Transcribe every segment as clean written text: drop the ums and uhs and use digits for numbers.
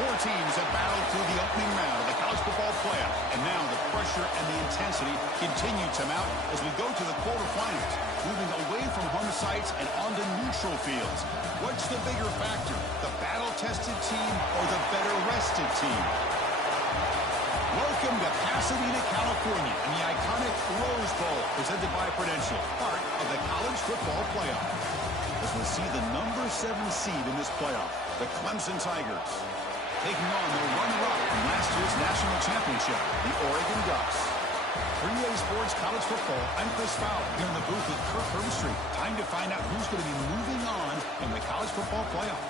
Four teams have battled through the opening round of the college football playoff. And now the pressure and the intensity continue to mount as we go to the quarterfinals, moving away from home sites and onto neutral fields. What's the bigger factor, the battle-tested team or the better-rested team? Welcome to Pasadena, California, and the iconic Rose Bowl, presented by Prudential, part of the college football playoff. As we see the number 7 seed in this playoff, the Clemson Tigers, taking on the runner-up from last year's national championship, the Oregon Ducks. 3A Sports College Football, I'm Chris Fowler, here in the booth with Kirk Herbstreit. Time to find out who's going to be moving on in the college football playoff.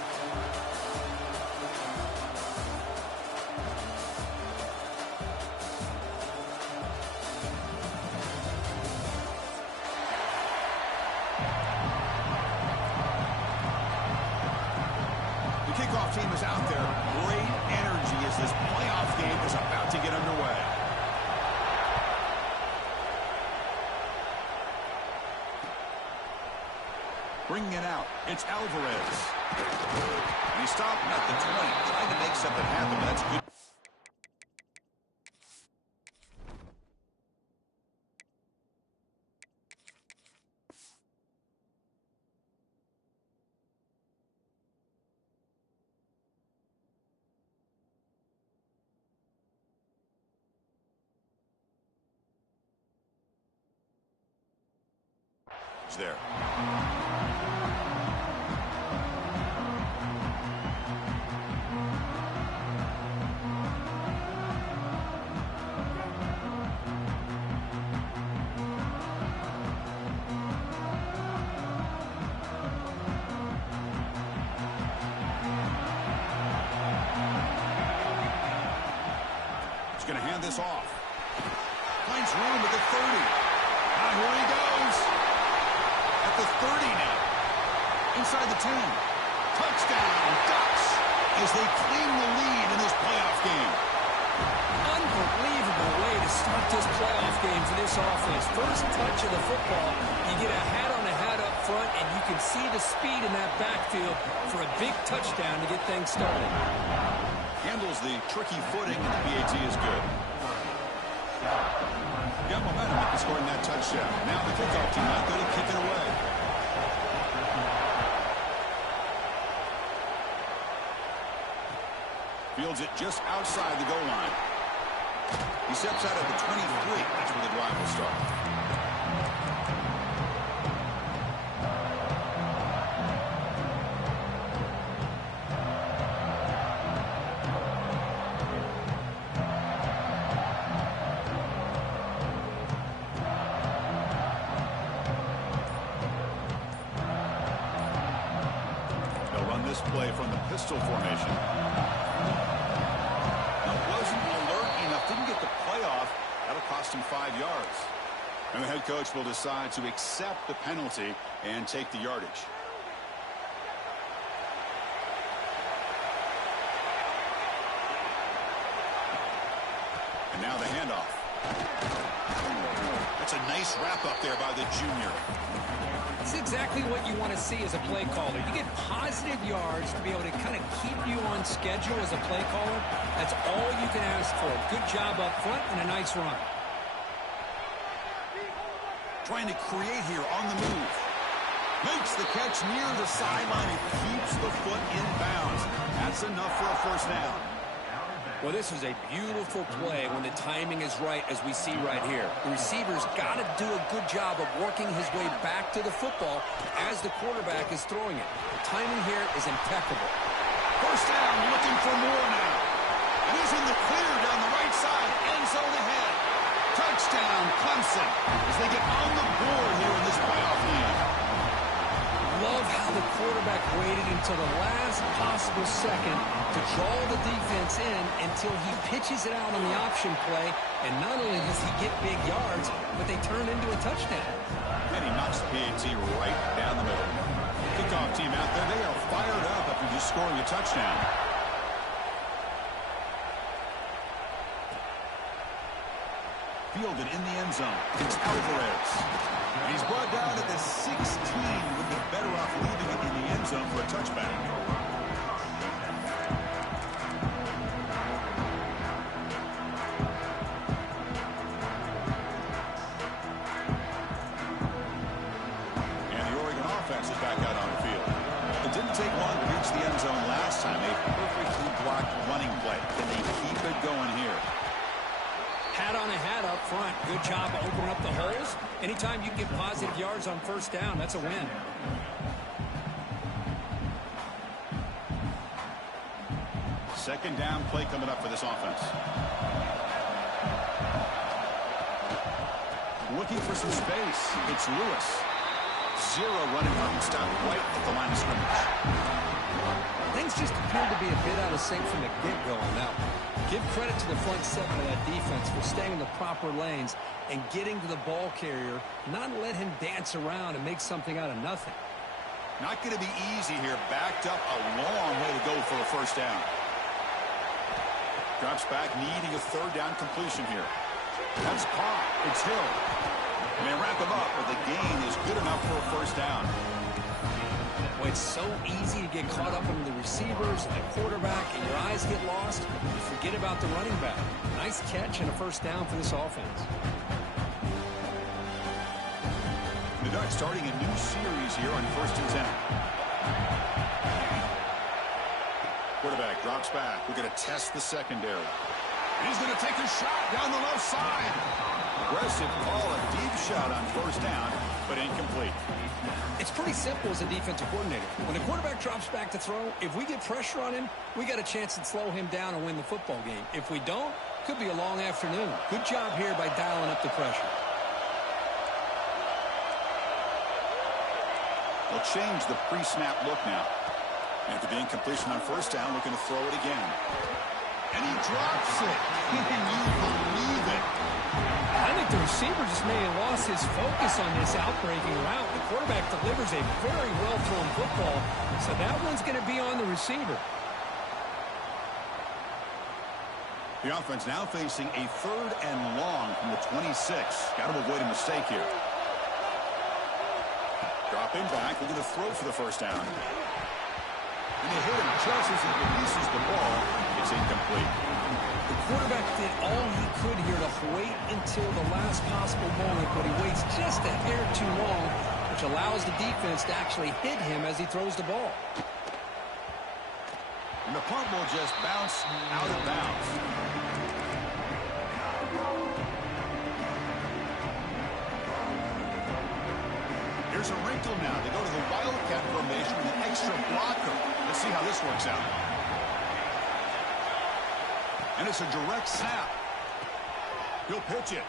The kickoff team is out there. Great energy as this playoff game is about to get underway. Bringing it out, it's Alvarez. And he stopped at the 20, trying to make something happen. That's good. There. He's going to hand this off. Finds room at the 30. Now here he goes. At the 30 now. Inside the 10. Touchdown, Ducks, as they claim the lead in this playoff game. Unbelievable way to start this playoff game for this offense. First touch of the football, you get a hat-on-a-hat up front, and you can see the speed in that backfield for a big touchdown to get things started. Handles the tricky footing, and the PAT is good. Got momentum after scoring that touchdown. Now the kickoff team out there to kick it away. Fields it just outside the goal line. He steps out at the 23. That's where the drive will start. This play from the pistol formation. Wasn't alert enough, didn't get the playoff. That'll cost him 5 yards. And the head coach will decide to accept the penalty and take the yardage. And now the handoff. That's a nice wrap up there by the junior. It's exactly what you want to see as a play caller. You get positive yards to be able to kind of keep you on schedule as a play caller. That's all you can ask for. Good job up front and a nice run. Trying to create here on the move. Makes the catch near the sideline and keeps the foot in bounds. That's enough for a first down. Well, this is a beautiful play when the timing is right, as we see right here. The receiver's got to do a good job of working his way back to the football as the quarterback is throwing it. The timing here is impeccable. First down, looking for more now. And he's in the clear down the right side, end zone ahead. Touchdown, Clemson, as they get on the board here in this playoff lead. Love how the quarterback waited until the last possible second to draw the defense in until he pitches it out on the option play. And not only does he get big yards, but they turn into a touchdown. And he knocks the PAT right down the middle. Kickoff team out there, they are fired up after just scoring a touchdown. Fielded in the end zone. It's Alvarez. And he's brought down at the 16. Would be better off leaving it in the end zone for a touchback. to the end zone last time. A perfectly blocked running play. Can they keep it going here? Hat on a hat up front. Good job opening up the holes. Anytime you get positive yards on first down, that's a win. Second down play coming up for this offense. Looking for some space. It's Lewis. Zero running room. Stop right at the line of scrimmage. Things just appeared to be a bit out of sync from the get-go on that one. Give credit to the front seven of that defense for staying in the proper lanes and getting to the ball carrier, not let him dance around and make something out of nothing. Not going to be easy here. Backed up a long way to go for a first down. Drops back, needing a third down completion here. That's caught. It's Hill. And they wrap him up, but the gain is good enough for a first down. Well, it's so easy to get caught up in the receivers and the quarterback, and your eyes get lost. You forget about the running back. Nice catch and a first down for this offense. The Ducks starting a new series here on 1st and 10. Quarterback drops back. We're going to test the secondary. He's going to take a shot down the left side. Aggressive call, a deep shot on first down, but incomplete. It's pretty simple as a defensive coordinator. When the quarterback drops back to throw, if we get pressure on him, we got a chance to slow him down and win the football game. If we don't, could be a long afternoon. Good job here by dialing up the pressure. They'll change the pre-snap look now. After the incompletion on first down, looking to throw it again. And he drops it. Can you believe it? I think the receiver just may have lost his focus on this outbreaking route. The quarterback delivers a very well-thrown football, so that one's going to be on the receiver. The offense now facing a 3rd and long from the 26. Got to avoid a mistake here. Dropping back, looking to throw for the first down. And they hit him just as he releases the ball. It's incomplete. The quarterback did all he could here to wait until the last possible moment, but he waits just a hair too long, which allows the defense to actually hit him as he throws the ball. And the punt will just bounce out of bounds. Here's a wrinkle now. They go to the Wildcat formation with an extra blocker. Let's see how this works out. And it's a direct snap. He'll pitch it.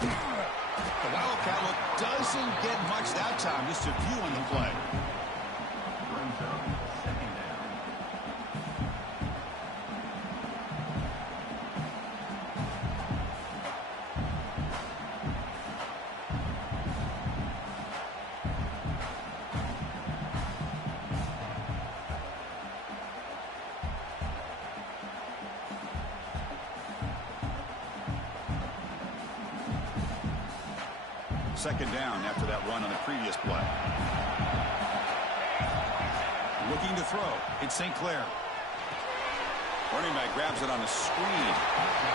The Wildcat look doesn't get much that time. Just a few on the play. Second down after that run on the previous play. Looking to throw. It's St. Clair. Running back grabs it on a screen.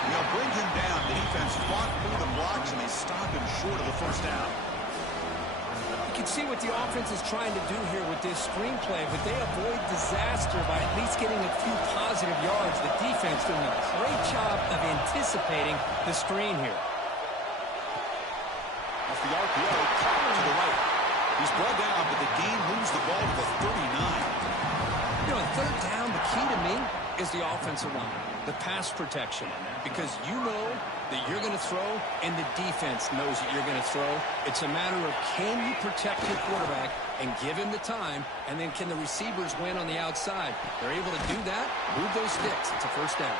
They'll bring him down. The defense fought through the blocks, and they stop him short of the first down. You can see what the offense is trying to do here with this screen play, but they avoid disaster by at least getting a few positive yards. The defense doing a great job of anticipating the screen here. The RPO to the right. He's brought down, but the game moves the ball to the 39. You know, on third down, the key to me is the offensive line, the pass protection, because you know that you're going to throw, and the defense knows that you're going to throw. It's a matter of can you protect your quarterback and give him the time, and then can the receivers win on the outside? They're able to do that, move those sticks. It's a first down.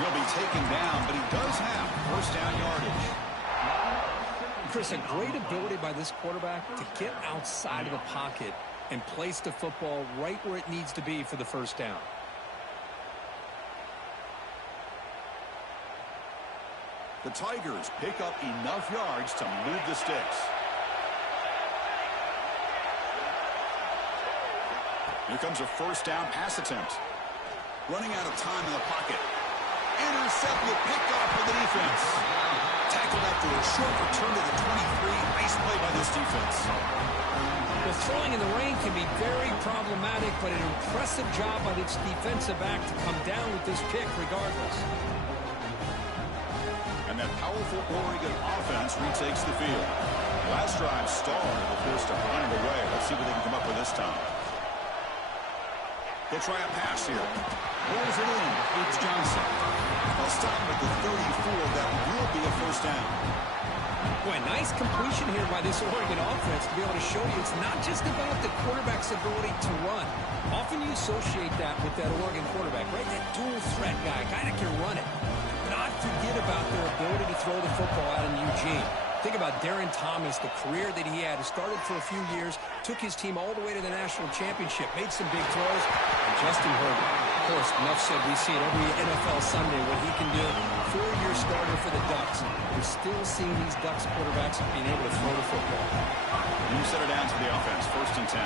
He'll be taken down, but he does have first down yardage. Chris, a great ability by this quarterback to get outside of the pocket and place the football right where it needs to be for the first down. The Tigers pick up enough yards to move the sticks. Here comes a first down pass attempt. Running out of time in the pocket. Intercepted, picked off by the defense. Tackled after a short return to the 23. Nice play by this defense. Well, throwing in the rain can be very problematic, but an impressive job by this defensive back to come down with this pick regardless. And that powerful Oregon offense retakes the field. Last drive stalled and will force to run it away. Let's see what they can come up with this time. He'll try a pass here. Rolls it in. It's Johnson. They'll stop him at the 34. That will be a first down. Boy, nice completion here by this Oregon offense to be able to show you it's not just about the quarterback's ability to run. Often you associate that with that Oregon quarterback, right? That dual threat guy that can run it. Not forget about their ability to throw the football out in Eugene. Think about Darren Thomas, the career that he had. He started for a few years, took his team all the way to the national championship, made some big throws. And Justin Herbert, of course, enough said, we see it every NFL Sunday what he can do. 4-year starter for the Ducks. We're still seeing these Ducks quarterbacks being able to throw the football. You set it down to the offense, 1st and 10.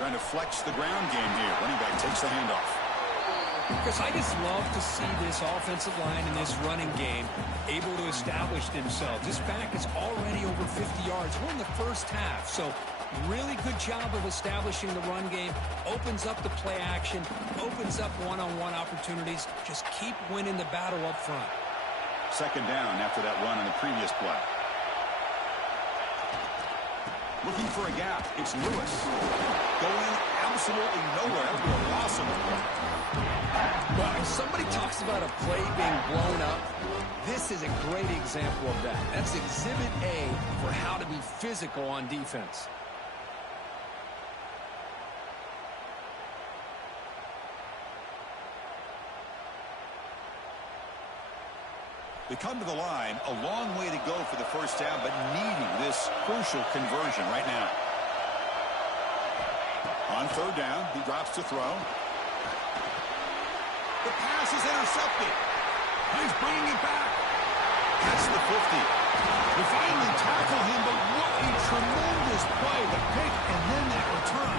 Trying to flex the ground game here. Running back takes the handoff. Because I just love to see this offensive line and this running game able to establish themselves. This back is already over 50 yards. We're in the first half, so really good job of establishing the run game. Opens up the play action, opens up one-on-one opportunities. Just keep winning the battle up front. 2nd down after that run in the previous play. Looking for a gap. It's Lewis. Going absolutely nowhere. That would be a loss of the play. Well, if somebody talks about a play being blown up, this is a great example of that. That's Exhibit A for how to be physical on defense. They come to the line, a long way to go for the first down, but needing this crucial conversion right now. On 3rd down, he drops to throw. The pass is intercepted. He's bringing it back. That's the 50. They finally tackle him, but what a tremendous play. The pick and then that return.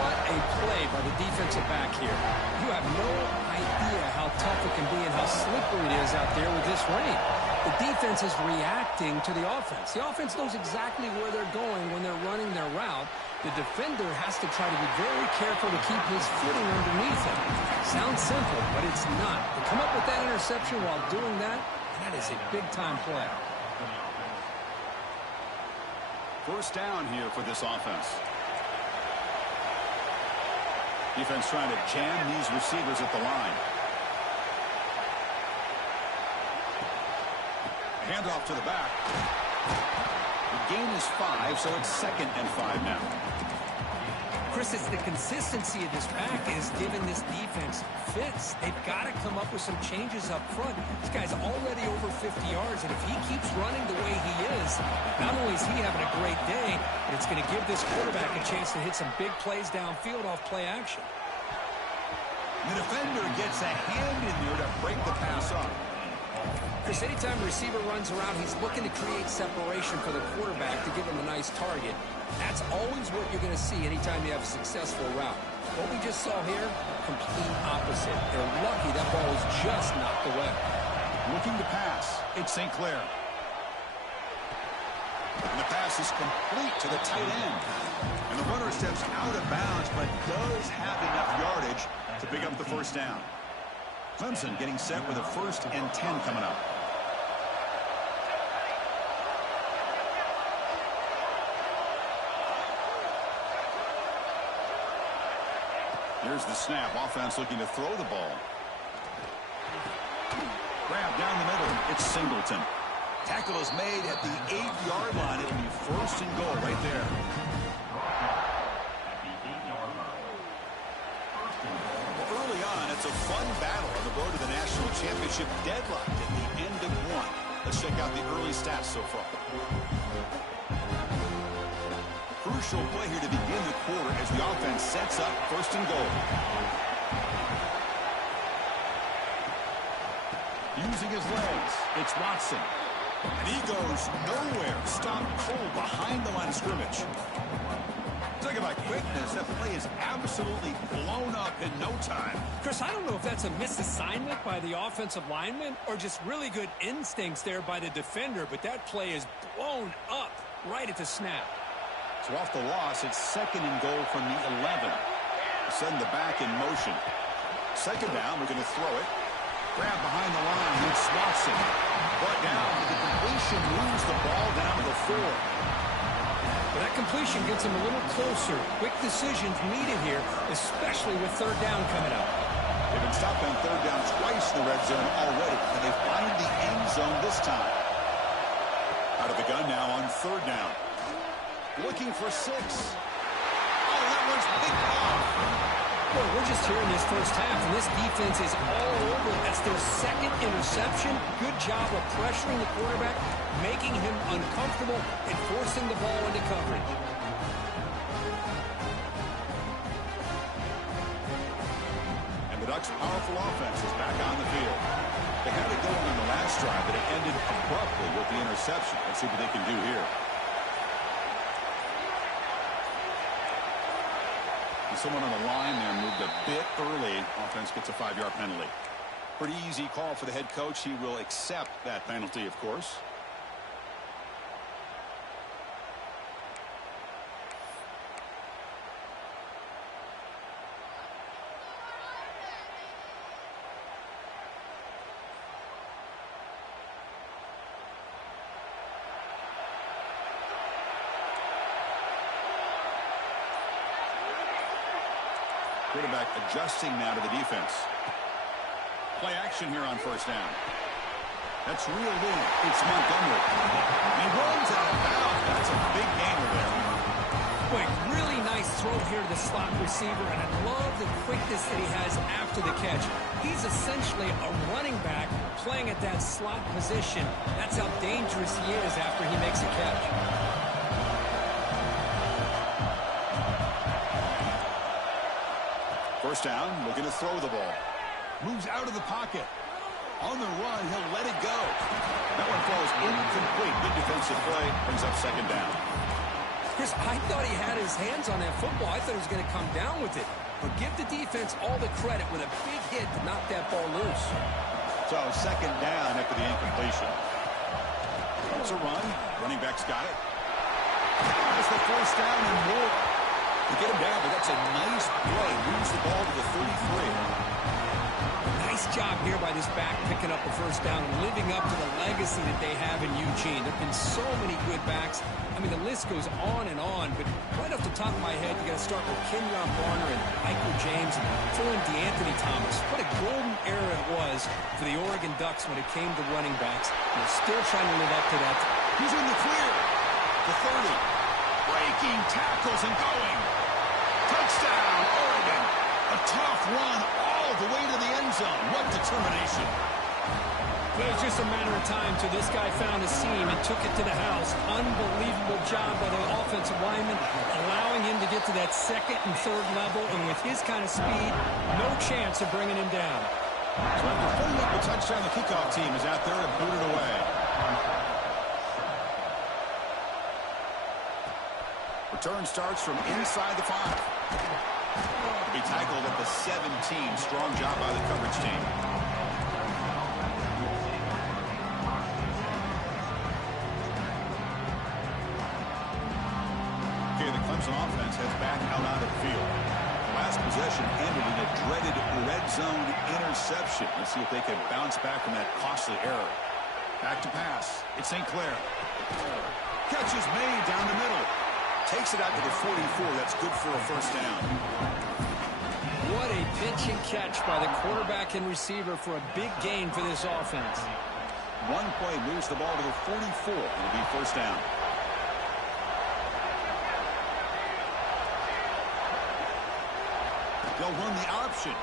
What a play by the defensive back here. You have no idea how tough it can be and how slippery it is out there with this rain. The defense is reacting to the offense. The offense knows exactly where they're going when they're running their route. The defender has to try to be very careful to keep his footing underneath him. Sounds simple, but it's not. To come up with that interception while doing that, that is a big-time play. 1st down here for this offense. Defense trying to jam these receivers at the line. Handoff to the back. The gain is 5, so it's 2nd and 5 now. Chris, it's the consistency of this back is giving this defense fits. They've got to come up with some changes up front. This guy's already over 50 yards, and if he keeps running the way he is, not only is he having a great day, but it's going to give this quarterback a chance to hit some big plays downfield off play action. The defender gets a hand in there to break the pass up. Chris, anytime a receiver runs around, he's looking to create separation for the quarterback to give him a nice target. That's always what you're going to see anytime you have a successful route. What we just saw here, complete opposite. They're lucky that ball was just knocked away. Looking to pass. It's St. Clair. And the pass is complete to the tight end. And the runner steps out of bounds, but does have enough yardage to pick up the first down. Clemson getting set with a 1st and 10 coming up. Here's the snap. Offense looking to throw the ball. Grab down the middle. It's Singleton. Tackle is made at the 8-yard line. It'll be 1st and goal right there. Well, early on, it's a fun battle on the road to the national championship, deadlocked at the end of 1. Let's check out the early stats so far. Crucial play here to begin the quarter as the offense sets up 1st and goal. Using his legs, it's Watson. And he goes nowhere. Stopped cold behind the line of scrimmage. Talk about quickness. That play is absolutely blown up in no time. Chris, I don't know if that's a misassignment by the offensive lineman or just really good instincts there by the defender, but that play is blown up right at the snap. So off the loss, it's 2nd and goal from the 11. Send the back in motion. 2nd down, we're going to throw it. Grab behind the line, and Swanson. Brought down, the completion moves the ball down to the 4. But that completion gets him a little closer. Quick decisions needed here, especially with 3rd down coming up. They've been stopped on 3rd down twice in the red zone already, and they find the end zone this time. Out of the gun now on 3rd down. Looking for 6. Oh, that one's picked off. Well, we're just here in this first half, and this defense is all over. That's their 2nd interception. Good job of pressuring the quarterback, making him uncomfortable, and forcing the ball into coverage. And the Ducks' powerful offense is back on the field. They had it going on the last drive, but it ended abruptly with the interception. Let's see what they can do here. Someone on the line there moved a bit early. Offense gets a 5-yard penalty. Pretty easy call for the head coach. He will accept that penalty, of course. Quarterback adjusting now to the defense. Play action here on 1st down. That's reeled in. It's Montgomery. He runs out of bounds. That's a big gainer there. Quick, really nice throw here to the slot receiver, and I love the quickness that he has after the catch. He's essentially a running back playing at that slot position. That's how dangerous he is after he makes a catch. First down, looking to throw the ball. Moves out of the pocket. On the run, he'll let it go. That one falls incomplete. Good defensive play. Brings up 2nd down. Chris, I thought he had his hands on that football. I thought he was going to come down with it. But give the defense all the credit with a big hit to knock that ball loose. So 2nd down after the incompletion. It's a run. Running back's got it. That's the 1st down and more. To get him down, but that's a nice play. Moves the ball to the 33. Nice job here by this back picking up the 1st down and living up to the legacy that they have in Eugene. There have been so many good backs. I mean, the list goes on and on, but right off the top of my head, you got to start with Kenyon Barner and Michael James and throw in DeAnthony Thomas. What a golden era it was for the Oregon Ducks when it came to running backs. They're still trying to live up to that. He's in the clear. The 30. Breaking tackles and going. Touchdown, Oregon. A tough run all the way to the end zone. What determination. It was just a matter of time till this guy found a seam and took it to the house. Unbelievable job by the offensive lineman, allowing him to get to that 2nd and 3rd level. And with his kind of speed, no chance of bringing him down. So after putting up a touchdown, the kickoff team is out there to boot it away. Return starts from inside the 5. To be tackled at the 17. Strong job by the coverage team. Okay, the Clemson offense heads back out onto the field. The last possession ended in a dreaded red zone interception. Let's see if they can bounce back from that costly error. Back to pass. It's St. Clair. Catch is made down the middle. Takes it out to the 44. That's good for a 1st down. What a pitch and catch by the quarterback and receiver for a big gain for this offense. One play moves the ball to the 44. It'll be 1st down. They'll run the option.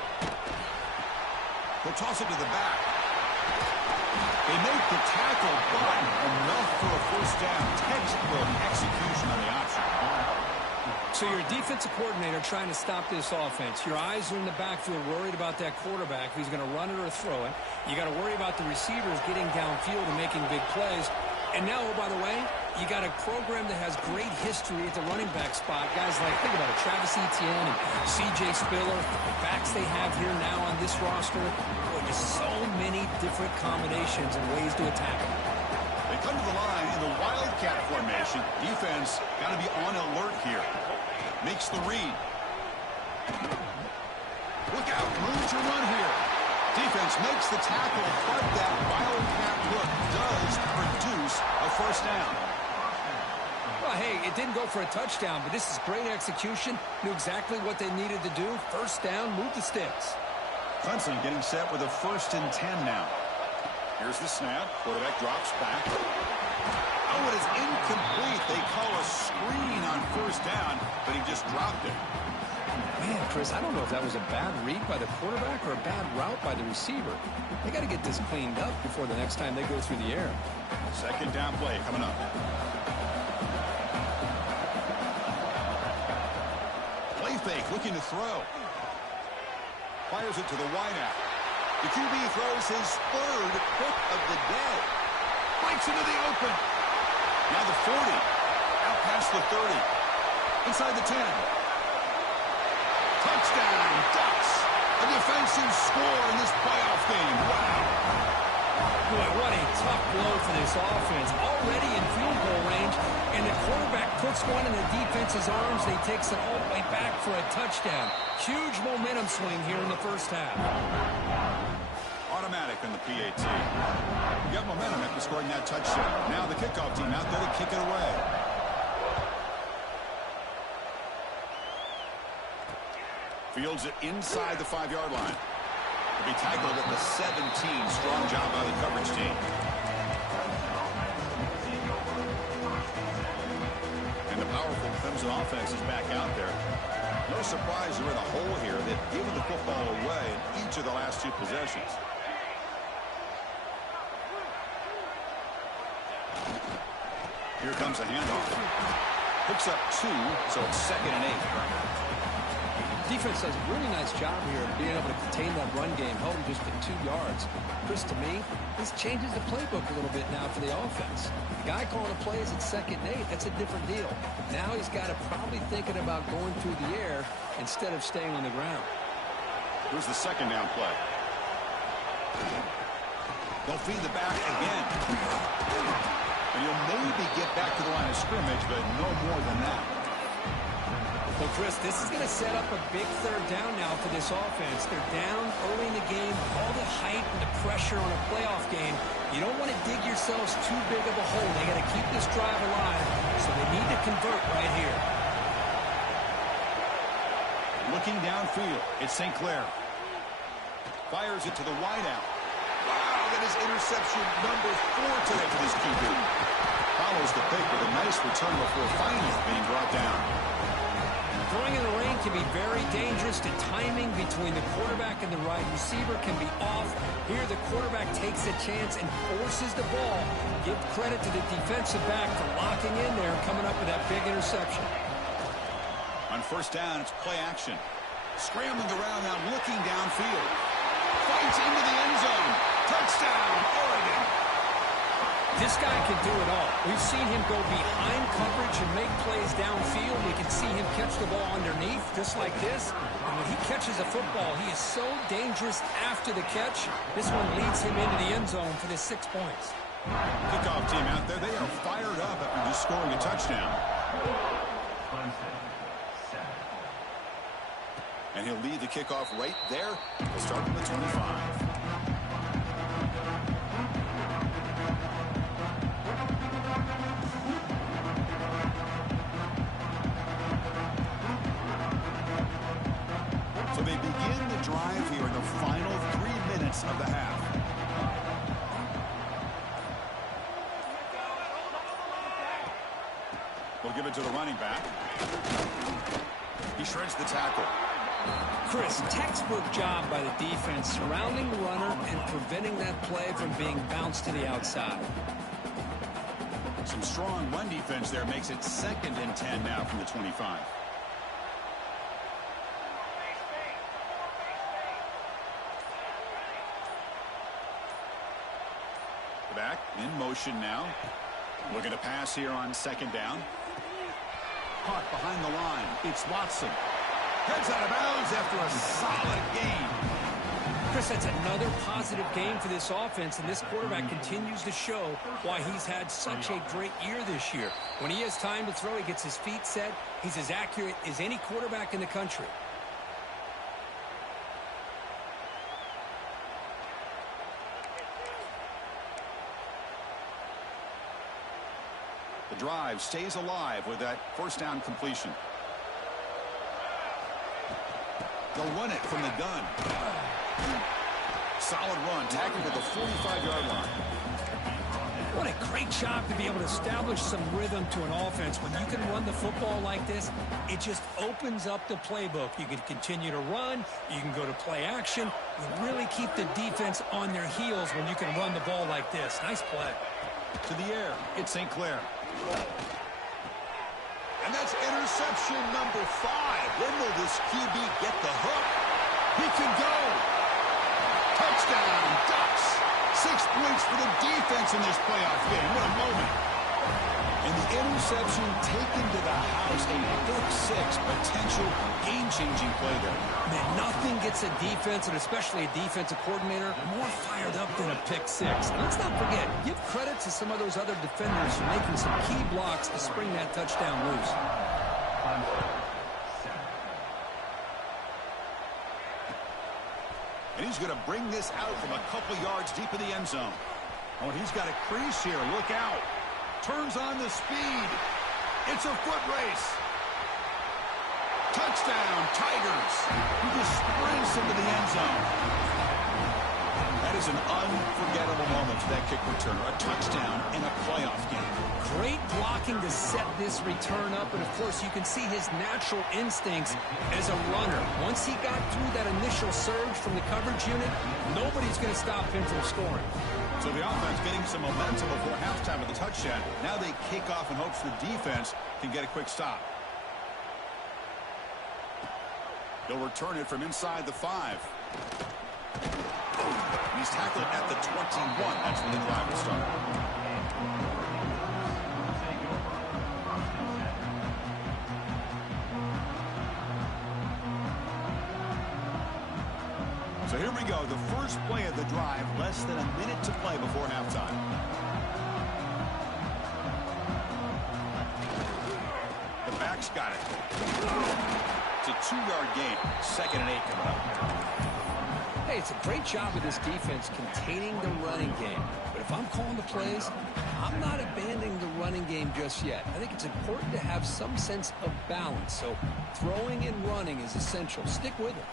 They'll toss it to the back. They make the tackle, but enough for a 1st down. Textbook execution on the option. So you're a defensive coordinator trying to stop this offense. Your eyes are in the backfield worried about that quarterback who's going to run it or throw it. You got to worry about the receivers getting downfield and making big plays. And now, oh, by the way, you got a program that has great history at the running back spot. Guys like, think about it, Travis Etienne and C.J. Spiller, the backs they have here now on this roster. Boy, just so many different combinations and ways to attack them. They come to the line in the Wildcat Wildcat formation. Defense got to be on alert here. Makes the read. Look out. Room to run here. Defense makes the tackle, but that Wildcat look does produce a first down. Well, hey, it didn't go for a touchdown, but this is great execution. Knew exactly what they needed to do. First down, move the sticks. Clemson getting set with a 1st and 10 now. Here's the snap. Quarterback drops back. Oh, it is incomplete. They call a screen on first down, but he just dropped it. Man, Chris, I don't know if that was a bad read by the quarterback or a bad route by the receiver. They got to get this cleaned up before the next time they go through the air. Second down play coming up. Play fake, looking to throw. Fires it to the wideout. The QB throws his 3rd pick of the day. Breaks into the open. Now the 40. Out past the 30. Inside the 10. Touchdown, Ducks. A defensive score in this playoff game. Wow. Boy, what a tough blow for this offense. Already in field goal range, and the quarterback puts one in the defense's arms. They takes it all the way back for a touchdown. Huge momentum swing here in the first half. Automatic in the PAT. You got momentum after scoring that touchdown. Now the kickoff team out there to kick it away. Fields it inside the 5-yard line. To be tackled at the 17. Strong job by the coverage team. And the powerful Clemson offense is back out there. No surprise they're in a hole here. They've given the football away in each of the last 2 possessions. Here comes a handoff. Picks up 2, so it's 2nd and 8. Defense does a really nice job here of being able to contain that run game, held him just to 2 yards. Chris, to me, this changes the playbook a little bit now for the offense. The guy calling the plays at 2nd and 8, that's a different deal. Now he's got to probably thinking about going through the air instead of staying on the ground. Here's the 2nd down play. They'll feed the back again. And you'll maybe get back to the line of scrimmage, but no more than that. Well, Chris, this is going to set up a big 3rd down now for this offense. They're down early in the game, all the hype and the pressure on a playoff game. You don't want to dig yourselves too big of a hole. They got to keep this drive alive, so they need to convert right here. Looking downfield, it's St. Clair. Fires it to the wideout. Wow, that is interception number 4 today for this QB. Follows the pick with a nice return before finally being brought down. Throwing in the rain can be very dangerous. The timing between the quarterback and the wide receiver can be off. Here the quarterback takes a chance and forces the ball. Give credit to the defensive back for locking in there and coming up with that big interception. On first down, it's play action. Scrambling around now, looking downfield. Fights into the end zone. Touchdown, Oregon. This guy can do it all. We've seen him go behind coverage and make plays downfield. We can see him catch the ball underneath, just like this. And when he catches a football, he is so dangerous after the catch. This one leads him into the end zone for the 6 points. Kickoff team out there, they are fired up after just scoring a touchdown. And he'll lead the kickoff right there. We'll start from the 25. So they begin the drive here in the final 3 minutes of the half. We'll give it to the running back. He shreds the tackle. Chris, textbook job by the defense surrounding the runner and preventing that play from being bounced to the outside. Some strong run defense there makes it 2nd and 10 now from the 25. The back in motion now. Looking to pass here on 2nd down. Caught behind the line. It's Watson. Heads out of bounds after a solid gain. Chris, that's another positive game for this offense, and this quarterback continues to show why he's had such a great year this year. When he has time to throw, he gets his feet set. He's as accurate as any quarterback in the country. The drive stays alive with that first down completion. They'll run it from the gun. Solid run, tackled at the 45-yard line. What a great job to be able to establish some rhythm to an offense. When you can run the football like this, it just opens up the playbook. You can continue to run. You can go to play action. You really keep the defense on their heels when you can run the ball like this. Nice play. To the air, it's St. Clair. And that's interception number 5. When will this QB get the hook? He can go. Touchdown, Ducks. 6 points for the defense in this playoff game. What a moment. And the interception taken to the house. A pick 6 potential game-changing play there. Man, nothing gets a defense, and especially a defensive coordinator, more fired up than a pick 6. Let's not forget, give credit to some of those other defenders for making some key blocks to spring that touchdown loose. And he's going to bring this out from a couple yards deep in the end zone. Oh, and he's got a crease here. Look out. Turns on the speed. It's a foot race. Touchdown, Tigers. He just sprints into the end zone. That is an unforgettable moment for that kick returner. A touchdown in a playoff game. Great blocking to set this return up, and of course you can see his natural instincts as a runner. Once he got through that initial surge from the coverage unit, nobody's going to stop him from scoring. So the offense getting some momentum before halftime with the touchdown. Now they kick off in hopes the defense can get a quick stop. They'll return it from inside the 5. He's tackled at the 21. That's when the drive will start. So here we go, the first play of the drive, less than a minute to play before halftime. The back's got it. It's a 2-yard gain, 2nd and 8 coming up. Hey, it's a great job of this defense containing the running game. But if I'm calling the plays, I'm not abandoning the running game just yet. I think it's important to have some sense of balance. So throwing and running is essential. Stick with it.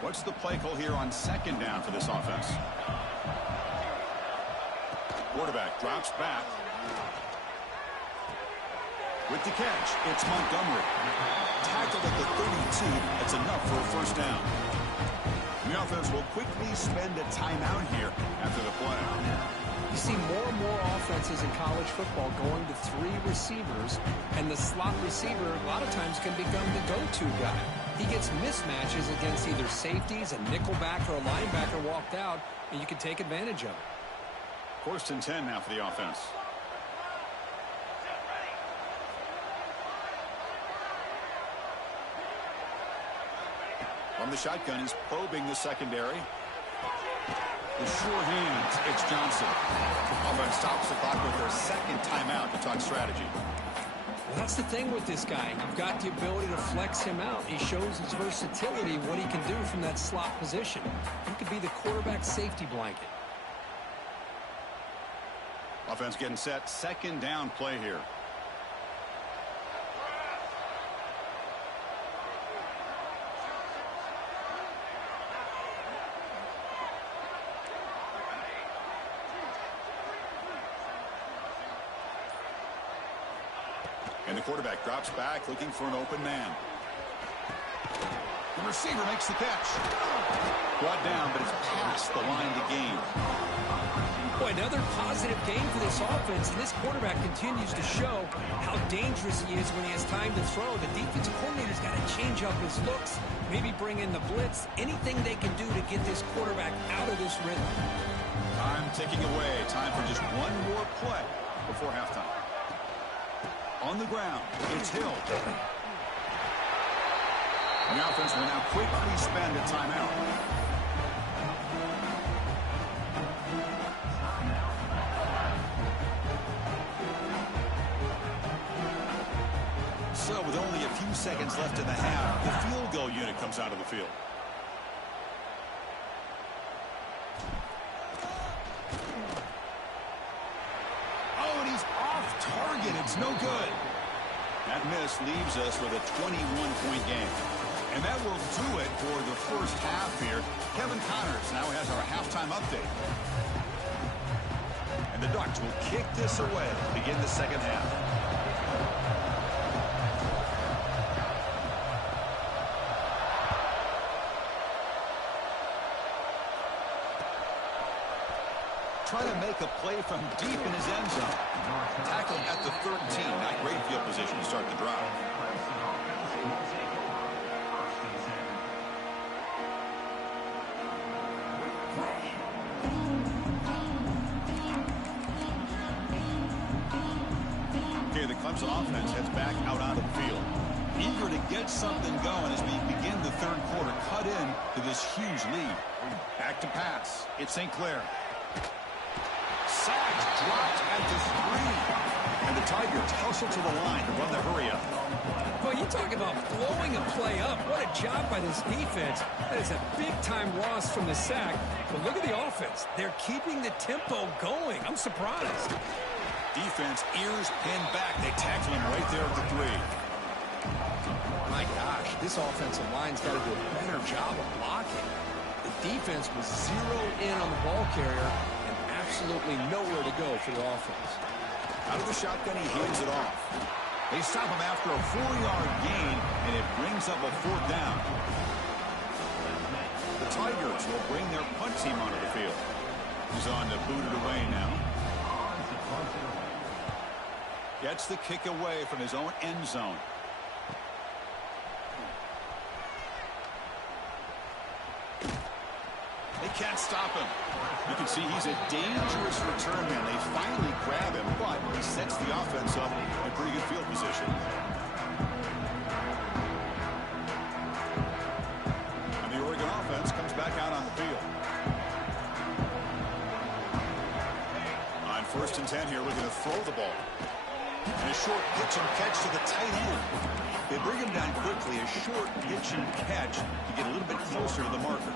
What's the play call here on 2nd down for this offense? Quarterback drops back. With the catch, it's Montgomery. Tackled at the 32. That's enough for a first down. The offense will quickly spend a timeout here after the play. You see more and more offenses in college football going to 3 receivers, and the slot receiver a lot of times can become the go-to guy. He gets mismatches against either safeties, a nickelback, or a linebacker walked out, and you can take advantage of it. 1st and 10 now for the offense. From the shotgun, he's probing the secondary. The sure hands, it's Johnson. Offense stops the clock with their 2nd timeout to talk strategy. Well, that's the thing with this guy. You've got the ability to flex him out. He shows his versatility, what he can do from that slot position. He could be the quarterback's safety blanket. Offense getting set, 2nd down play here. And the quarterback drops back, looking for an open man. The receiver makes the catch. Brought down, but it's past the line to gain. Boy, another positive game for this offense, and this quarterback continues to show how dangerous he is when he has time to throw. The defensive coordinator's got to change up his looks, maybe bring in the blitz, anything they can do to get this quarterback out of this rhythm. Time ticking away. Time for just one more play before halftime. On the ground, it's Hill. The offense will now quickly spend a timeout. seconds left in the half. The field goal unit comes out of the field. Oh, and he's off target. It's no good. That miss leaves us with a 21-point game. And that will do it for the first half here. Kevin Connors now has our halftime update. And the Ducks will kick this away to begin the second half. Trying to make a play from deep in his end zone. Tackling at the 13. Not great field position to start the drive. Okay, the Clemson offense heads back out onto the field. Eager to get something going as we begin the third quarter. Cut in to this huge lead. Back to pass. It's St. Clair. Sacked, dropped at the 3. And the Tigers hustle to the line to run the hurry up. Well, you talk about blowing a play up. What a job by this defense. That is a big-time loss from the sack. But look at the offense. They're keeping the tempo going. I'm surprised. Defense, ears pinned back. They tackle him right there at the 3. My gosh, this offensive line's got to do a better job of blocking. The defense was zeroed in on the ball carrier and absolutely nowhere to go for the offense. Out of the shotgun, he hands it off. They stop him after a 4-yard gain, and it brings up a 4th down. The Tigers will bring their punt team onto the field. He's on to boot it away now. Gets the kick away from his own end zone. They can't stop him. You can see he's a dangerous return man. They finally grab him, but he sets the offense up in pretty good field position. And the Oregon offense comes back out on the field. On 1st and 10 here, we're going to throw the ball. And a short pitch and catch to the tight end. They bring him down quickly. A short pitch and catch to get a little bit closer to the marker.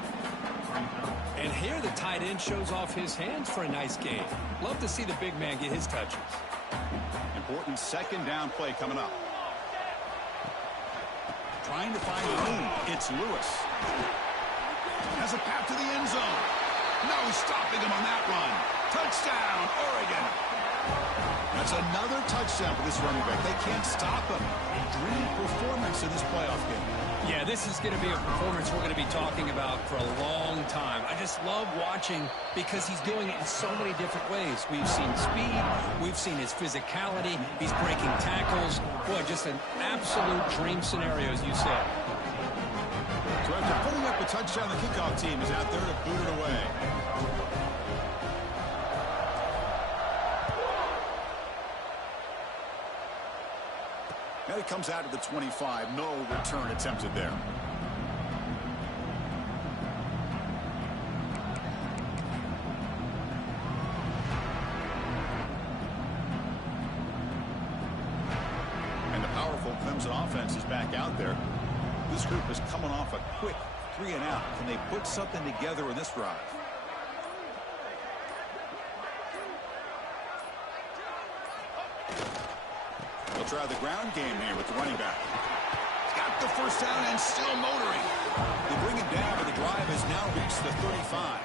And here the tight end shows off his hands for a nice game. Love to see the big man get his touches. Important second down play coming up. Trying to find room. It's Lewis. Has a path to the end zone. No stopping him on that run. Touchdown, Oregon. That's another touchdown for this running back. They can't stop him. Dream performance in this playoff game. Yeah, this is going to be a performance we're going to be talking about for a long time. I just love watching because he's doing it in so many different ways. We've seen speed. We've seen his physicality. He's breaking tackles. Boy, just an absolute dream scenario, as you said. So after putting up a touchdown, the kickoff team is out there to boot it away. Now he comes out to the 25. No return attempted there. And the powerful Clemson offense is back out there. This group is coming off a quick 3-and-out. Can they put something together in this drive? They'll try the ground game here with the running back. Got the first down and still motoring. They bring him down, but the drive has now reached the 35.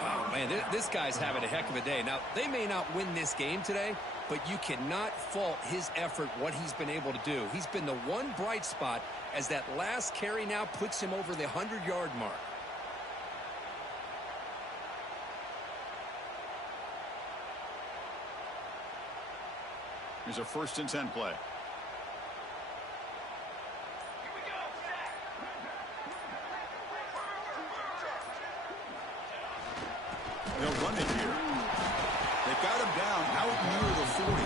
Oh, man, this guy's having a heck of a day. Now, they may not win this game today, but you cannot fault his effort, what he's been able to do. He's been the one bright spot as that last carry now puts him over the 100-yard mark. Here's a 1st and 10 play. They'll run it here. They've got him down out near the 40.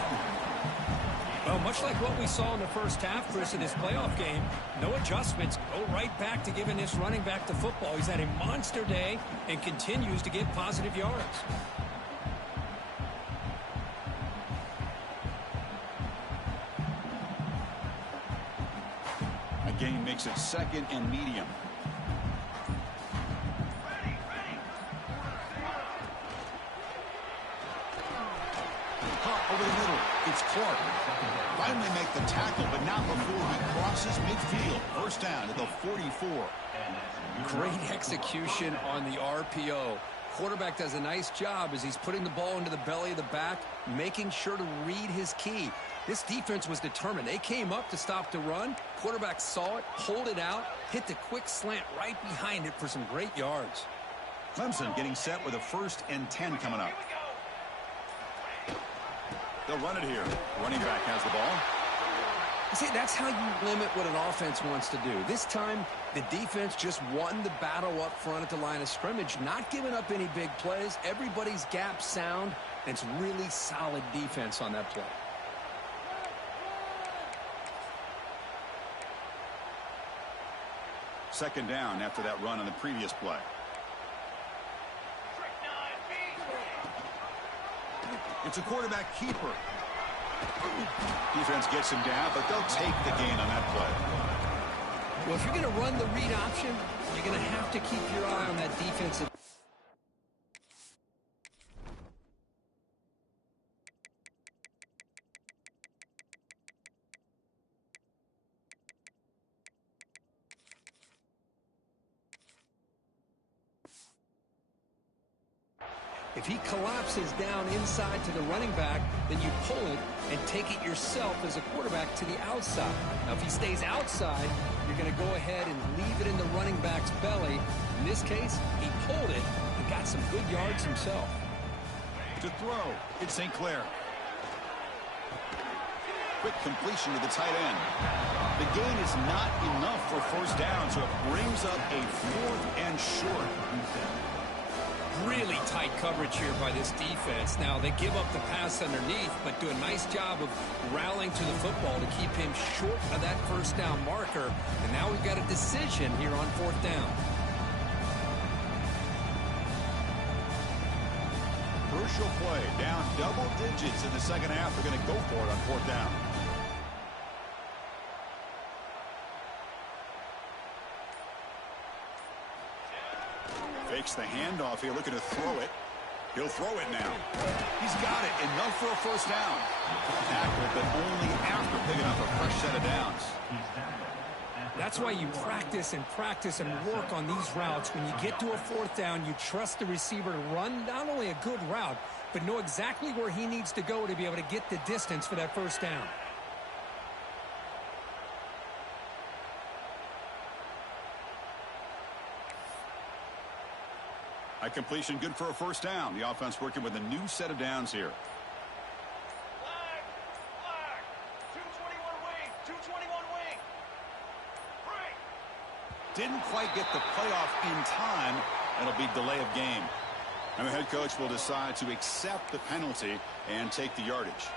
Well, much like what we saw in the first half, Chris, in this playoff game, no adjustments. Go right back to giving this running back the football. He's had a monster day and continues to get positive yards. Gain makes it 2nd and medium. Over the middle, it's Clark. Finally make the tackle, but not before he crosses midfield. First down at the 44. Great execution on the RPO. Quarterback does a nice job as he's putting the ball into the belly of the back, making sure to read his key. This defense was determined. They came up to stop the run. Quarterback saw it, pulled it out, hit the quick slant right behind it for some great yards. Clemson getting set with a 1st and 10 coming up. They'll run it here. Running back has the ball. You see, that's how you limit what an offense wants to do. This time, the defense just won the battle up front at the line of scrimmage, not giving up any big plays. Everybody's gap sound, and it's really solid defense on that play. Second down after that run on the previous play. It's a quarterback keeper. Defense gets him down, but they'll take the gain on that play. Well, if you're going to run the read option, you're going to have to keep your eye on that defensive. If he collapses down inside to the running back, then you pull it and take it yourself as a quarterback to the outside. Now, if he stays outside, you're going to go ahead and leave it in the running back's belly. In this case, he pulled it and got some good yards himself. To throw, it's St. Clair. Quick completion to the tight end. The gain is not enough for first down, so it brings up a 4th and short. Really tight coverage here by this defense. Now, they give up the pass underneath, but do a nice job of rallying to the football to keep him short of that first down marker. And now we've got a decision here on 4th down. Crucial play, down double digits in the second half. They're going to go for it on 4th down. Fakes the handoff here, looking to throw it. He'll throw it now. He's got it, enough for a first down. Tackle, but only after picking up a fresh set of downs. That's why you practice and work on these routes. When you get to a 4th down, you trust the receiver to run not only a good route, but know exactly where he needs to go to be able to get the distance for that first down. A completion good for a first down. The offense working with a new set of downs here. Flag! 221 wing! 221 wing! Break! Didn't quite get the playoff in time. That'll be delay of game. And the head coach will decide to accept the penalty and take the yardage.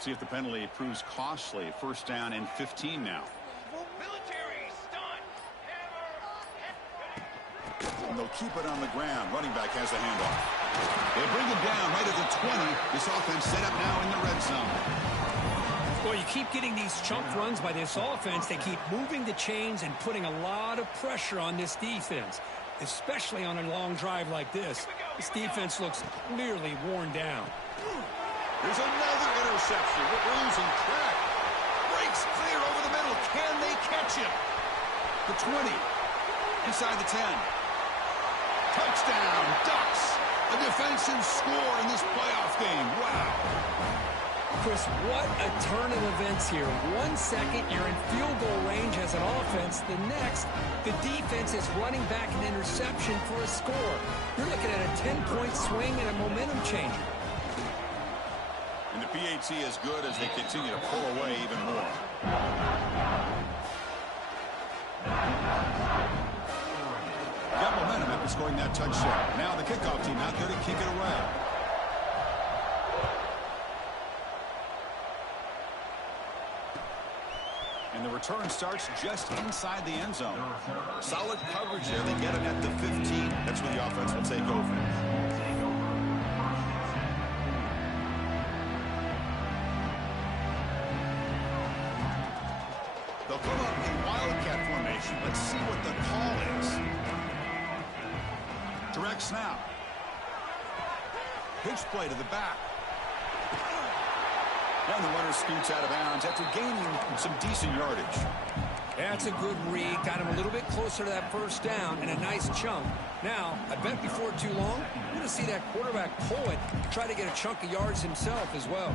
See if the penalty proves costly. First down and 15 now. Military stunt! Hammer! And they'll keep it on the ground. Running back has the handoff. They bring him down right at the 20. This offense set up now in the red zone. Well, you keep getting these chunk runs by this offense. They keep moving the chains and putting a lot of pressure on this defense, especially on a long drive like this. This defense looks clearly worn down. There's another interception. We're losing track. Breaks clear over the middle. Can they catch him? The 20. Inside the 10. Touchdown, Ducks. A defensive score in this playoff game. Wow. Chris, what a turn of events here. 1 second, you're in field goal range as an offense. The next, the defense is running back an interception for a score. You're looking at a 10-point swing and a momentum changer. And the PAT is good as they continue to pull away even more. Got momentum after scoring that touchdown. Now the kickoff team out there to kick it away. And the Return starts just inside the end zone. Solid coverage there. They get him at the 15. That's where the offense will take over. They'll come up in wildcat formation. Let's see what the call is. Direct snap. Pitch play to the back. And the runner scoots out of bounds after gaining some decent yardage. That's a good read. Got him a little bit closer to that first down and a nice chunk. Now, I bet before too long, we're going to see that quarterback pull it, try to get a chunk of yards himself as well.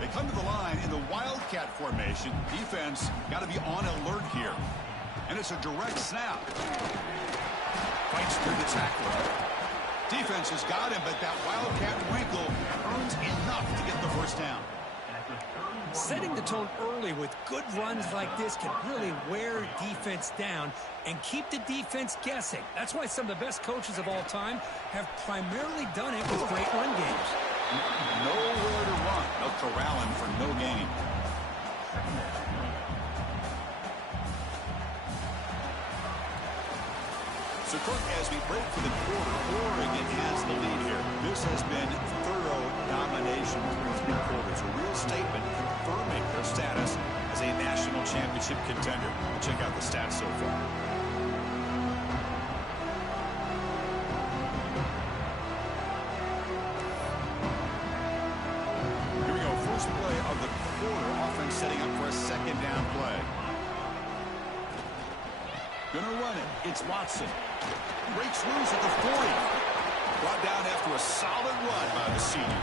They come to the line in the wildcat formation. Defense got to be on alert here. And it's a direct snap. Fights through the tackler. Defense has got him, but that wildcat wrinkle earns enough to get the first down. Setting the tone early with good runs like this can really wear defense down and keep the defense guessing. That's why some of the best coaches of all time have primarily done it with great run games. Nowhere to run. They'll corral him for no gain. So, Kirk, as we break for the quarter, Oregon has the lead here. This has been thorough domination through 3 quarters. A real statement confirming their status as a national championship contender. We'll check out the stats so far. Here we go. First play of the quarter. Offense setting up for a second down play. Gonna run it. It's Watson. Breaks loose at the 40. Brought down after a solid run by the senior.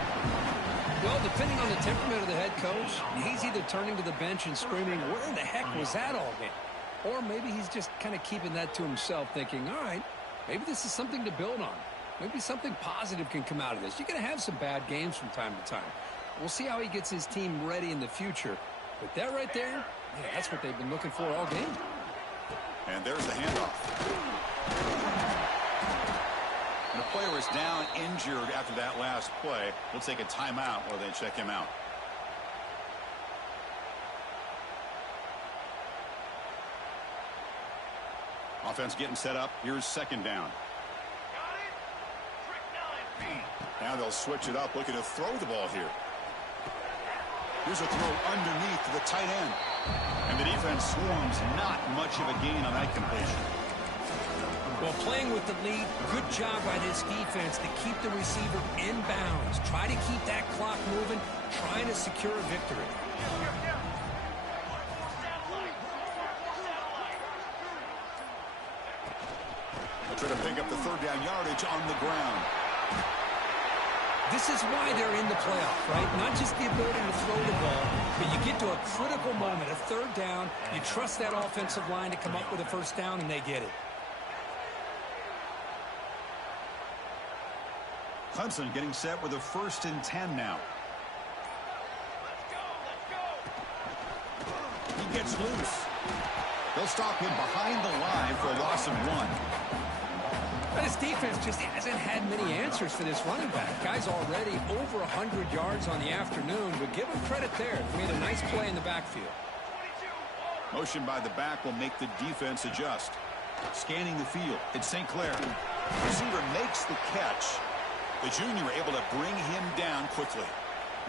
Well, depending on the temperament of the head coach, he's either turning to the bench and screaming, where the heck was that all game? Or maybe he's just kind of keeping that to himself, thinking, all right, maybe this is something to build on. Maybe something positive can come out of this. You're going to have some bad games from time to time. We'll see how he gets his team ready in the future. But that right there, yeah, that's what they've been looking for all game. And there's the handoff. And the player is down injured after that last play. We'll take a timeout while they check him out. Offense getting set up. Here's second down. Got it. Trick 9 feet. Now they'll switch it up, looking to throw the ball here. Here's a throw underneath to the tight end. And the defense swarms, not much of a gain on that completion. Well, playing with the lead, good job by this defense to keep the receiver in bounds. Try to keep that clock moving, trying to secure a victory. They'll try to pick up the third down yardage on the ground. This is why they're in the playoff, right? Not just the ability to throw the ball, but you get to a critical moment, a third down. You trust that offensive line to come up with a first down, and they get it. Clemson getting set with a 1st and 10 now. He gets loose. They'll stop him behind the line for a loss of 1. But his defense just hasn't had many answers for this running back. Guy's already over 100 yards on the afternoon, but give him credit there. He made a nice play in the backfield. Motion by the back will make the defense adjust. Scanning the field. It's St. Clair. Receiver makes the catch. The junior able to bring him down quickly.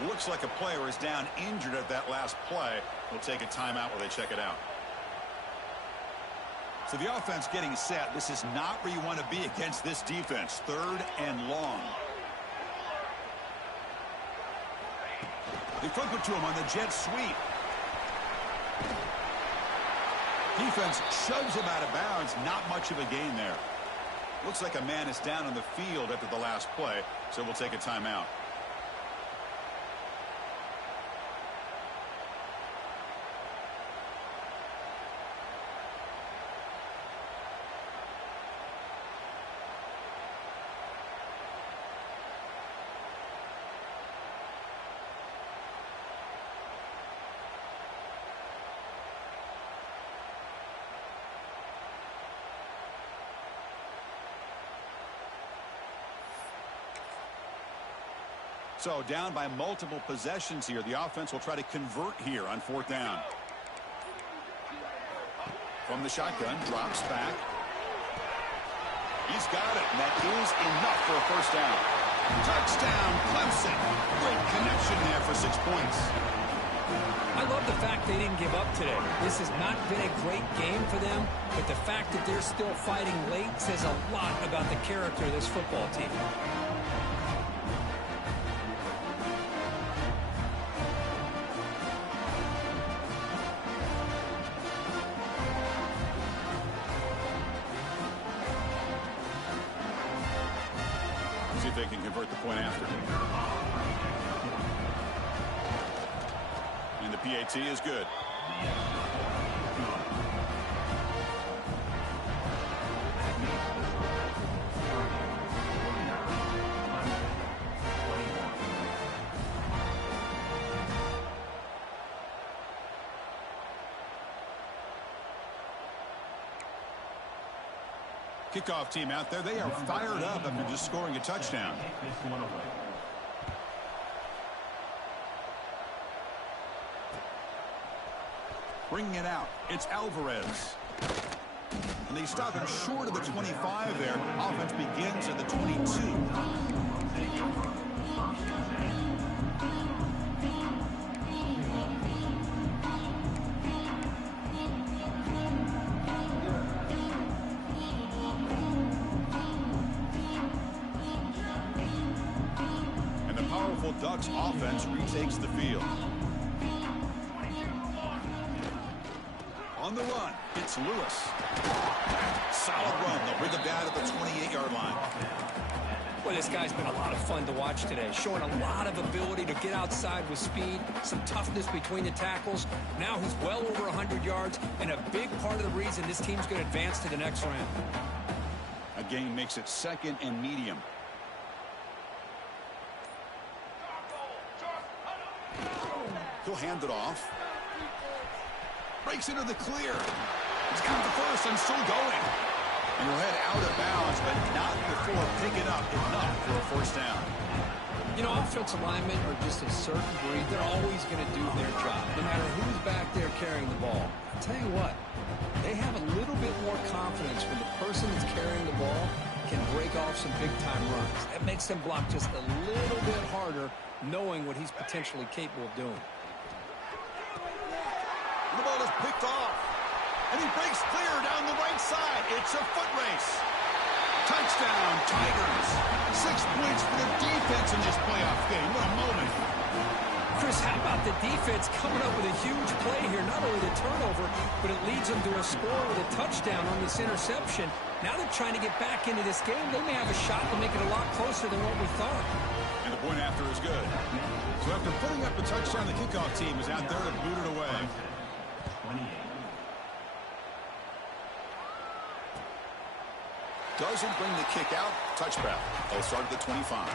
Looks like a player is down injured at that last play. We'll take a timeout while they check it out. So the offense getting set. This is not where you want to be against this defense. 3rd and long. They flip it to him on the jet sweep. Defense shoves him out of bounds. Not much of a gain there. Looks like a man is down on the field after the last play, so we'll take a timeout. So down by multiple possessions here. The offense will try to convert here on 4th down. From the shotgun, drops back. He's got it, and that is enough for a first down. Touchdown, Clemson. Great connection there for 6 points. I love the fact they didn't give up today. This has not been a great game for them, but the fact that they're still fighting late says a lot about the character of this football team. See if they can convert the point after. And the PAT is good. Kickoff team out there, they are fired up after just scoring a touchdown. Bringing it out, it's Alvarez. And they stop him short of the 25 there. Offense begins at the 22. Ducks offense retakes the field. On the run, it's Lewis. Solid run. They'll bring him down to the 28-yard line. Well, this guy's been a lot of fun to watch today, showing a lot of ability to get outside with speed, some toughness between the tackles. Now he's well over 100 yards, and a big part of the reason this team's going to advance to the next round. A gain makes it 2nd and medium. He'll hand it off. Breaks into the clear. He's got the first and still going. And he'll head out of bounds, but not before picking up enough for a first down. You know, offensive linemen are just a certain breed. They're always going to do their job, no matter who's back there carrying the ball. I'll tell you what, they have a little bit more confidence when the person that's carrying the ball can break off some big-time runs. That makes them block just a little bit harder, knowing what he's potentially capable of doing. The ball is picked off. And he breaks clear down the right side. It's a foot race. Touchdown, Tigers. 6 points for the defense in this playoff game. What a moment. Chris, how about the defense coming up with a huge play here? Not only the turnover, but it leads them to a score with a touchdown on this interception. Now they're trying to get back into this game. They may have a shot to make it a lot closer than what we thought. And the point after is good. So after putting up a touchdown, the kickoff team is out there to boot it away. Doesn't bring the kick out. Touchback. They'll start at the 25.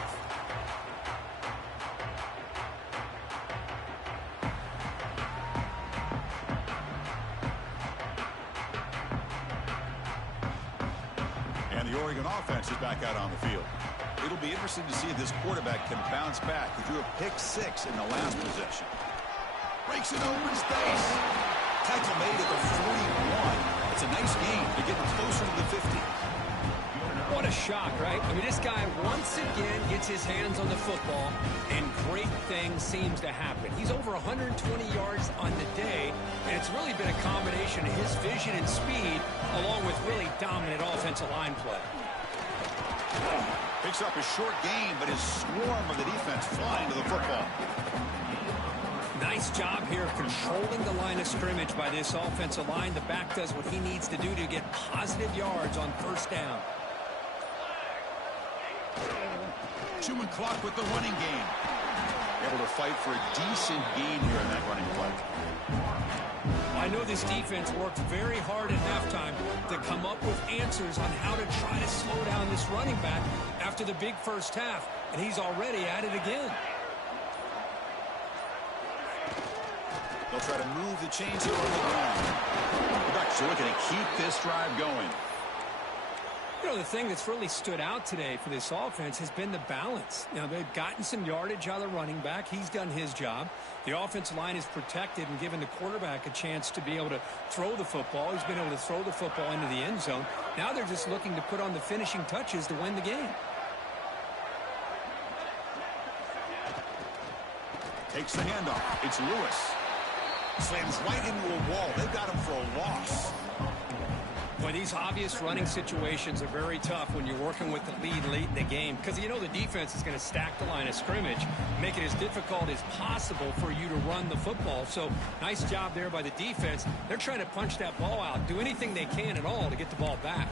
And the Oregon offense is back out on the field. It'll be interesting to see if this quarterback can bounce back. He threw a pick-6 in the last possession. Breaks it open space. Tackle made at the 41. It's a nice game. They're getting closer to the 50. What a shock, right? I mean, this guy once again gets his hands on the football, and great things seems to happen. He's over 120 yards on the day, and it's really been a combination of his vision and speed, along with really dominant offensive line play. Picks up a short gain, but his swarm of the defense flying to the football. Nice job here of controlling the line of scrimmage by this offensive line. The back does what he needs to do to get positive yards on first down. Chewing clock with the running game. Able to fight for a decent gain here in that running play. I know this defense worked very hard at halftime to come up with answers on how to try to slow down this running back after the big first half, and he's already at it again. They'll try to move the chains here on the ground. The Ducks are looking to keep this drive going. You know, the thing that's really stood out today for this offense has been the balance. You know, they've gotten some yardage out of the running back. He's done his job. The offensive line is protected and given the quarterback a chance to be able to throw the football. He's been able to throw the football into the end zone. Now they're just looking to put on the finishing touches to win the game. Takes the handoff. It's Lewis. Slams right into a wall. They've got him for a loss. Boy, these obvious running situations are very tough when you're working with the lead late in the game because you know the defense is going to stack the line of scrimmage, make it as difficult as possible for you to run the football. So nice job there by the defense. They're trying to punch that ball out, do anything they can at all to get the ball back.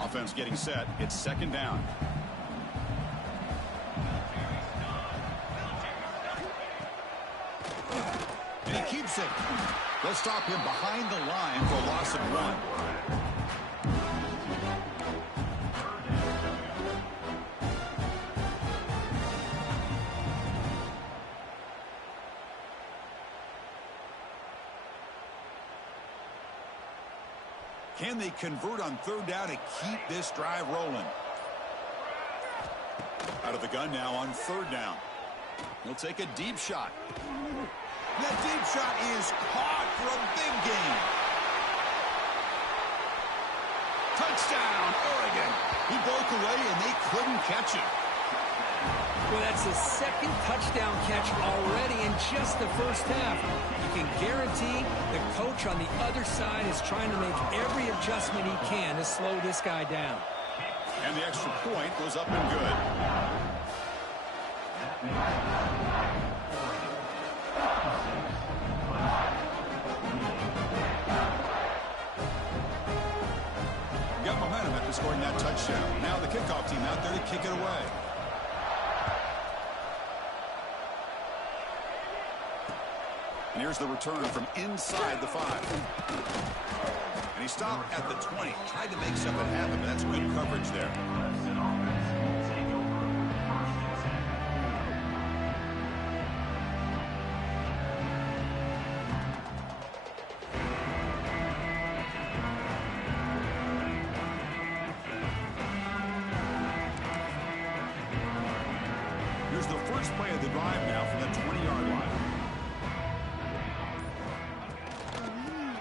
Offense getting set. It's second down. And he keeps it. They'll stop him behind the line for a loss of 1. Can they convert on third down to keep this drive rolling? Out of the gun now on third down. He'll take a deep shot. That deep shot is caught for a big gain. Touchdown, Oregon. He broke away and they couldn't catch him. Well, that's his second touchdown catch already in just the first half. You can guarantee the coach on the other side is trying to make every adjustment he can to slow this guy down. And the extra point goes up and good. Got momentum after scoring that touchdown. Now the kickoff team out there to kick it away. And here's the return from inside the 5. And he stopped at the 20. Tried to make something happen, but that's good coverage there. Here's the first play of the drive now from the 20-yard line.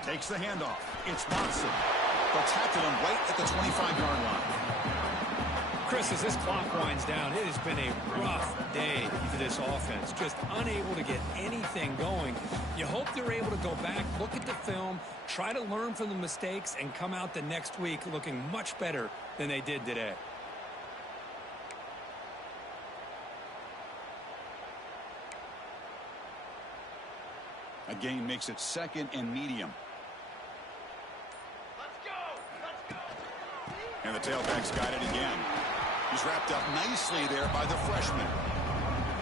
Takes the handoff. It's Monson. They'll tackle him right at the 25-yard line. Chris, as this clock winds down, it has been a rough day for this offense. Just unable to get anything going. You hope they're able to go back, look at the film, try to learn from the mistakes, and come out the next week looking much better than they did today. A gain makes it second and medium. And the tailback's got it again. He's wrapped up nicely there by the freshman.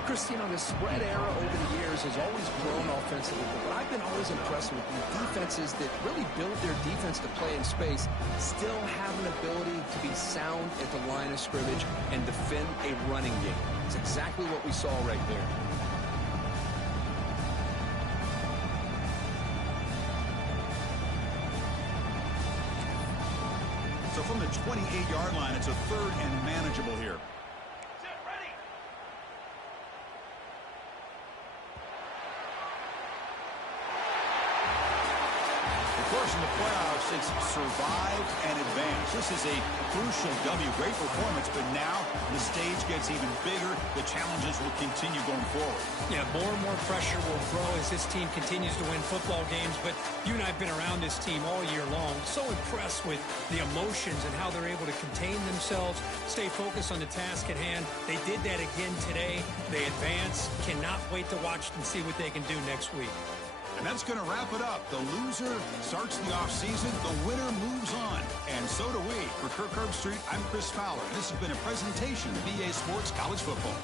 Chris, you know, the spread era over the years has always grown offensively, but what I've been always impressed with the defenses that really build their defense to play in space still have an ability to be sound at the line of scrimmage and defend a running game. It's exactly what we saw right there. So from the 28-yard line, it's a third and manageable here. Of course, in the playoffs, it's survive and advance. This is a crucial W. Great performance, but now the stage gets even bigger. The challenges will continue going forward. Yeah, more and more pressure will grow as this team continues to win football games, but you and I have been around this team all year long. So impressed with the emotions and how they're able to contain themselves, stay focused on the task at hand. They did that again today. They advance. Cannot wait to watch and see what they can do next week. And that's going to wrap it up. The loser starts the offseason. The winner moves on. And so do we. For Kirk Herbstreit, I'm Chris Fowler. This has been a presentation of EA Sports College Football.